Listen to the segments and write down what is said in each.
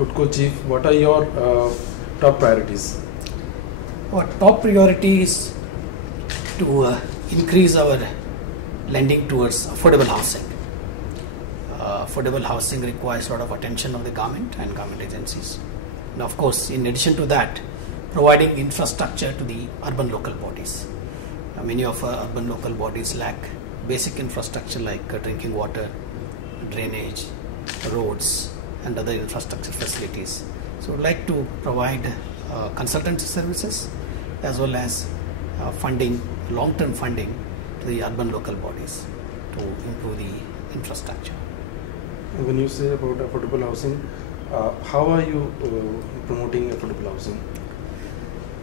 HUDCO chief, what are your top priorities? Our top priority is to increase our lending towards affordable housing. Affordable housing requires a lot of attention of the government and government agencies. And of course, in addition to that, providing infrastructure to the urban local bodies. Many of our urban local bodies lack basic infrastructure like drinking water, drainage, roads, and other infrastructure facilities. So, we'd like to provide consultancy services as well as funding, long-term funding to the urban local bodies to improve the infrastructure. When you say about affordable housing, how are you promoting affordable housing?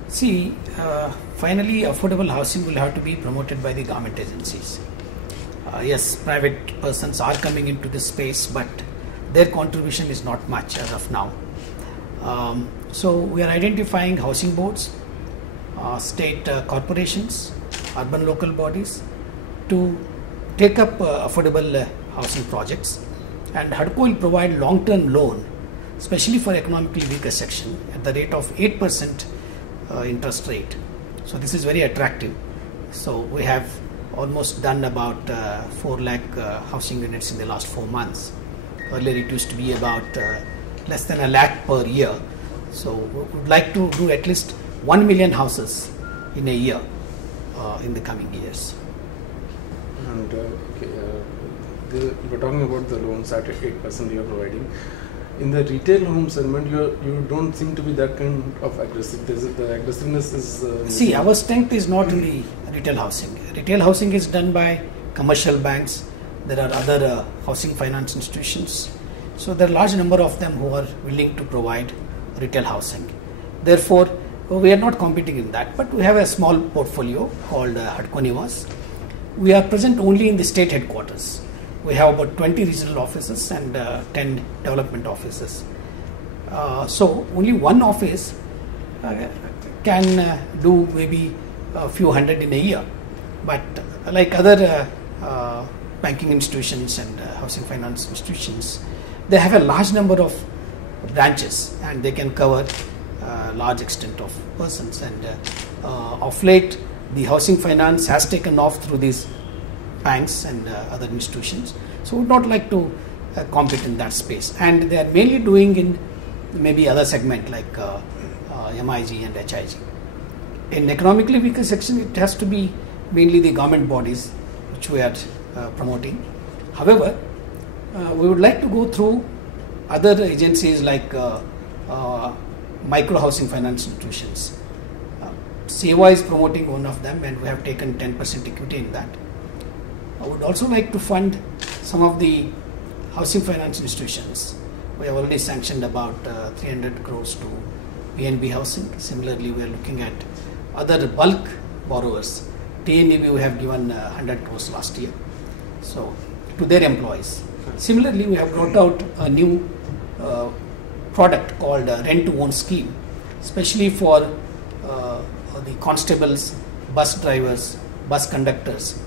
See, finally, affordable housing will have to be promoted by the government agencies. Yes, private persons are coming into this space, but their contribution is not much as of now. So, we are identifying housing boards, state corporations, urban local bodies to take up affordable housing projects, and HUDCO will provide long-term loan, especially for economically weaker section, at the rate of 8% interest rate. So this is very attractive. So we have almost done about 4 lakh housing units in the last 4 months. Earlier it used to be about less than a lakh per year. So we would like to do at least 1 million houses in a year in the coming years. And we're talking about the loans at 8% you are providing. In the retail home segment, you don't seem to be that kind of aggressive. The aggressiveness is... See, our strength is not in the retail housing. Retail housing is done by commercial banks. There are other housing finance institutions. So there are a large number of them who are willing to provide retail housing. Therefore, we are not competing in that, but we have a small portfolio called HUDCO Niwas. We are present only in the state headquarters. We have about 20 regional offices and 10 development offices. So only one office can do maybe a few hundred in a year. But like other banking institutions and housing finance institutions, they have a large number of branches and they can cover a large extent of persons. And of late, the housing finance has taken off through these banks and other institutions. So we would not like to compete in that space. And they are mainly doing in maybe other segment like MIG and HIG. In economically weaker section, it has to be mainly the government bodies which we are promoting. However, we would like to go through other agencies like micro housing finance institutions. SEWA is promoting one of them and we have taken 10% equity in that. I would also like to fund some of the housing finance institutions. We have already sanctioned about 300 crores to PNB Housing. Similarly, we are looking at other bulk borrowers. TNB we have given 100 crores last year. So, to their employees. Similarly, we have brought out a new product called Rent to Own scheme, especially for the constables, bus drivers, bus conductors.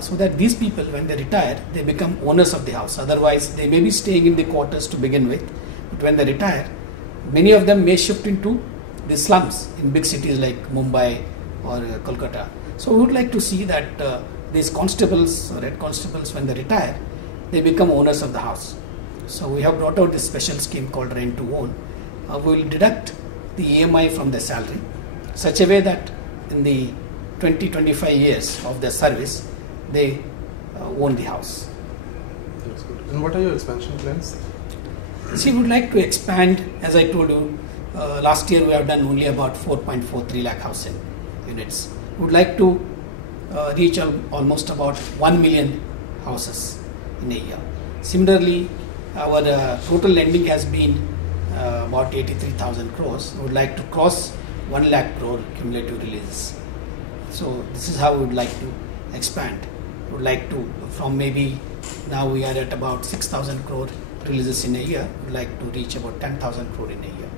So that these people, when they retire, they become owners of the house. Otherwise, they may be staying in the quarters to begin with, but when they retire, many of them may shift into the slums in big cities like Mumbai or Kolkata. So we would like to see that these constables or head constables, when they retire, they become owners of the house. So we have brought out this special scheme called Rent to Own. We will deduct the EMI from their salary, such a way that in the 20-25 years of their service, they own the house. That's good. And what are your expansion plans? See, we would like to expand, as I told you, last year we have done only about 4.43 lakh housing units. We would like to reach almost about 1 million houses in a year. Similarly, our total lending has been about 83,000 crores. We would like to cross 1 lakh crore cumulative releases. So this is how we would like to expand. We would like to, from maybe now we are at about 6,000 crore releases in a year, we would like to reach about 10,000 crore in a year.